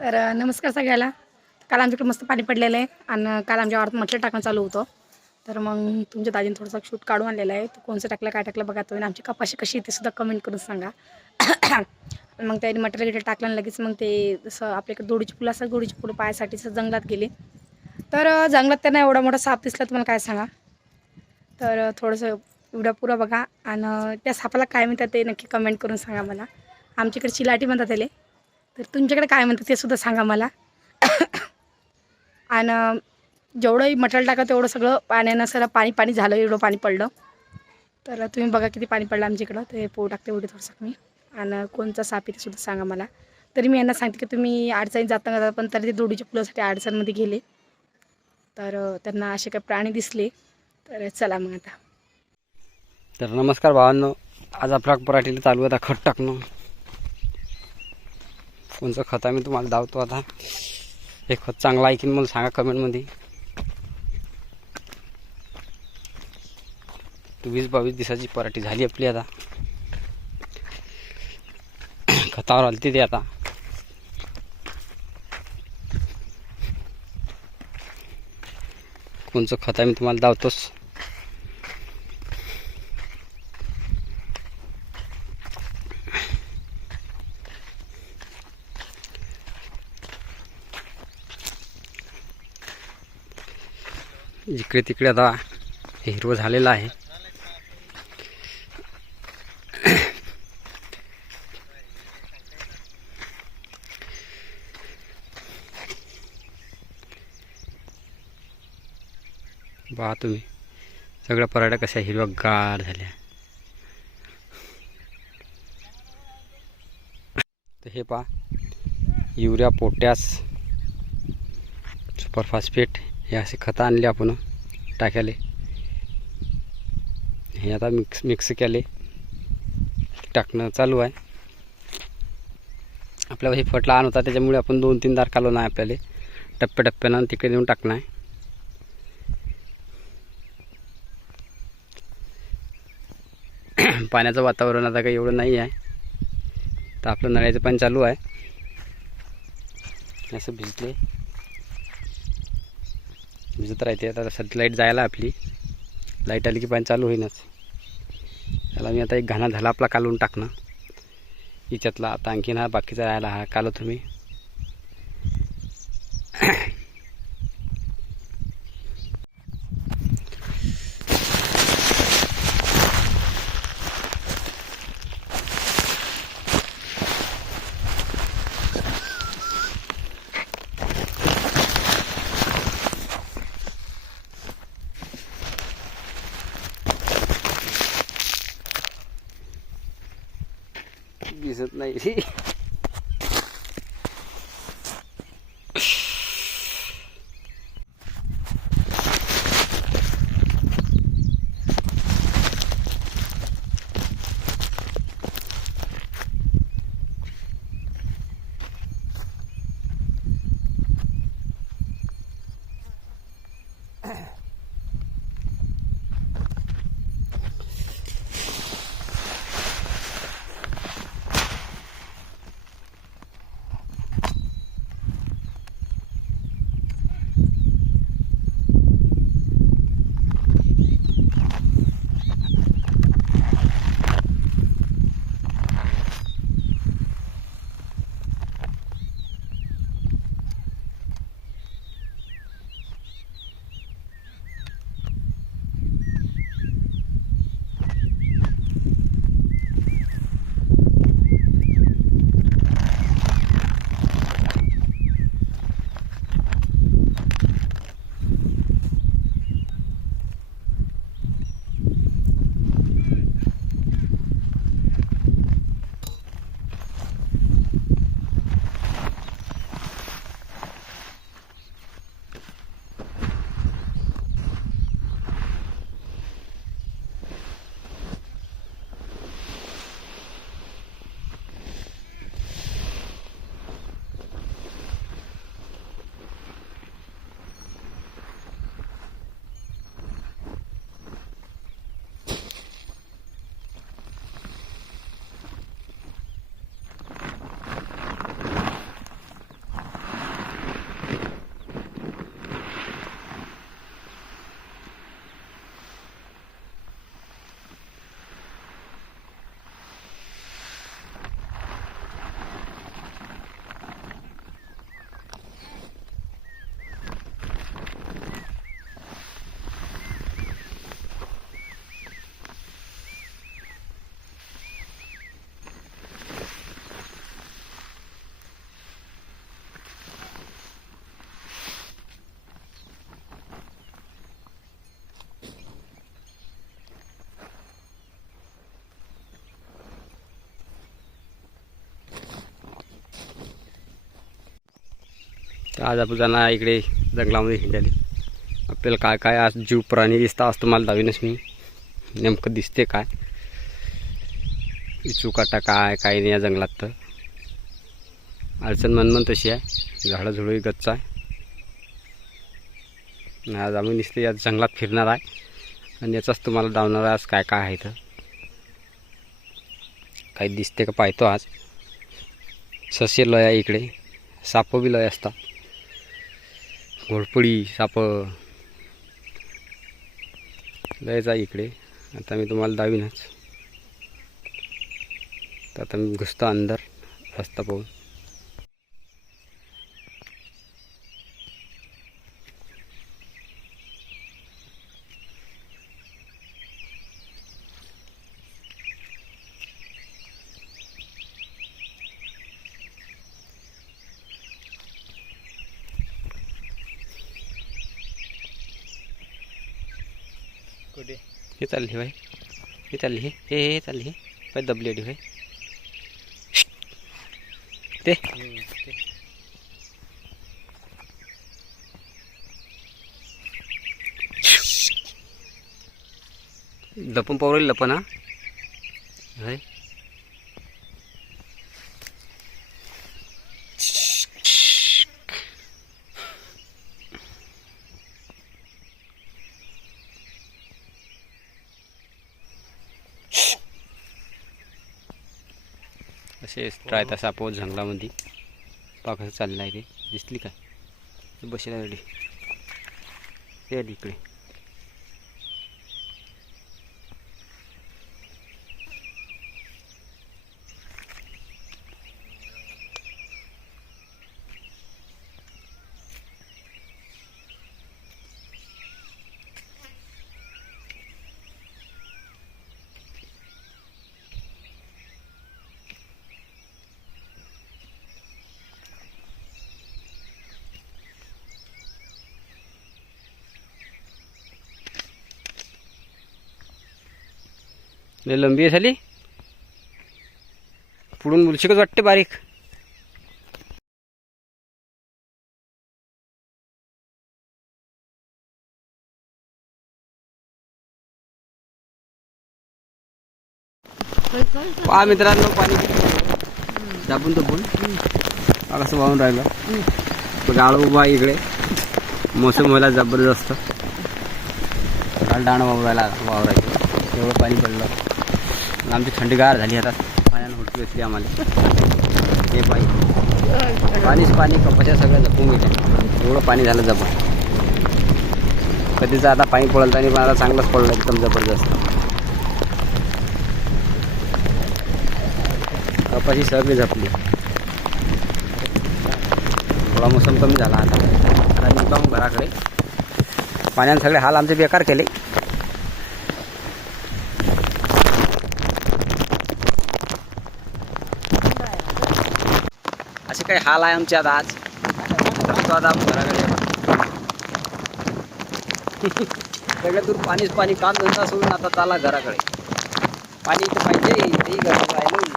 तर नमस्कार सगळ्याला. काल आमच्याकडे मस्त पाणी पडलेलं आहे आणि काल आमच्या वावरात मटलं टाकणं चालू होतं. तर मग तुमच्या दाजीने थोडंसं शूट काढून आणलेलं आहे. तर कोणचं टाकलं काय टाकलं बघा तुम्ही. आमची कपाशी कशी ते सुद्धा कमेंट करून सांगा. मग त्यांनी मटेरियल गिटेरियल टाकलं आणि लगेच मग ते जसं आपल्याकडे दोडीची फुलं असतात दोडीची फुलं पायासाठी असं जंगलात गेले. तर जंगलात त्यांना एवढा मोठा साप दिसला तुम्हाला काय सांगा? तर थोडंसं एवढा पुरा बघा आणि त्या सापाला काय म्हणतात ते नक्की कमेंट करून सांगा मला. आमच्याकडे चिलाटी म्हणतात त्याला. तर तुमच्याकडे काय म्हणतात ते सुद्धा सांगा मला. आणि जेवढंही मटेरियल टाका तेवढं सगळं पाण्यानं सगळं पाणी पाणी झालं एवढं पाणी पडलं. तर तुम्ही बघा किती पाणी पडलं आमच्याकडं. ते पोळ टाकते एवढे थोडंसं मी. आणि कोणचा साप आहे ते सुद्धा सांगा मला. तरी मी यांना सांगते की तुम्ही अडचणीत जाता जाता पण तरी ते दोडीच्या फुलासाठी अडचणमध्ये गेले. तर त्यांना असे काही प्राणी दिसले. तर चला मग आता. तर नमस्कार भावांनो. आज आपला पराठीला चालू आता खत टाकणं. कोणचं खत आहे मी तुम्हाला धावतो आता. हे खत चांगलं आहे की मला सांगा कमेंटमध्ये. वीस बावीस दिवसाची पराठी झाली आपली आता. खतावर आली ते आता. कोणचं खत आहे मी तुम्हाला धावतोच जिकडे तिकडे आता हे हिरवं झालेलं आहे. पहा तुम्ही. सगळ्या पराठ्या कशा हिरव्या गार झाल्या. तर हे पहा. युरिया पोटॅश सुपरफास्फेट हे असे खतं आणले आपण. टाकायले. हे आता मिक्स मिक्स केले. टाकणं चालू आहे. आपल्याला हे फट लहान होता त्याच्यामुळे आपण दोन तीन दार काढलो नाही आपल्याला. टप्प्याटप्प्यानं तिकडे नेऊन टाकणं आहे. पाण्याचं वातावरण आता काही एवढं नाही आहे. तर आपलं नळ्याचं पाणी चालू आहे. असं भिजले. भिजत राहते आता सध्या लाइट जायला आपली. लाइट आली की पाणी चालू होईनच. त्याला मी आता एक घाणा झाला आपला कालवून टाकणं याच्यातला आता आणखीन हा बाकीचा राहायला हा कालो तुम्ही दिसत नाही. तर आज आपण इकडे जंगलामध्ये हिंडायला. आपल्याला काय काय आज जीव प्राणी दिसता आज तुम्हाला दावीनच मी. नेमकं दिसते काय? चुकाटा काय काय नाही या जंगलात तर. अडचण मनमन तशी आहे. झाडं झुडंही गच्च आहे. आज आम्ही दिसते या जंगलात फिरणार आहे. आणि याचाच तुम्हाला दावणार आहे आज काय काय आहे तर. काही दिसते का पाहतो आज. ससे लय आहे इकडे. साप बी लय असतात. घोडपडी साप. लयच आहे इकडे. आता मी तुम्हाला दावीनच. तर आता मी घुसतो अंदर रस्ता पाहून. कुठे? हे चालली भाई हे चालली हे. हे हे चालली हे. पाय दबली अडी भाई ते. लपून पवरेल लपन हा? कसे ट्राय तसा पोच जंगलामध्ये. पा कसं चाललं आहे ते? दिसली काय बसेल रेडी हे आली इकडे. लय लंबी आहे झाली. पुढून मुलशिकच वाटते बारीक. पहा मित्रांनो पाणी दाबून दाबून पहा कसं वाहून राहिलं. गाळ उभा इकडे. मोसम व्हायला जबरदस्त. काल डाण वावरायला वावरायचं एवढं पाणी पडलं. आमची थंडगार झाली आता. पाण्यानं हुडकी घेतली आम्हाला. हे पाणी. पाणीच पाणी कपाच्या सगळ्या जपून गेल्या. एवढं पाणी झालं जपून. कधीचं आता पाणी पडलं आणि मला चांगलंच पडलं एकदम जबरदस्त. कपाशी सगळी जपली. थोडा मोसम कमी झाला आता. आता निघतो मग घराकडे. पाण्याने सगळे हाल आमचे बेकार केले. काही हाल आहे आमच्यात आज? जातो आता घराकडे सगळ्या दूर पाणीच पाणी काम धंदा सोडून आता चाला घराकडे. पाणी इथे पाहिजे तेही घरात राहिलं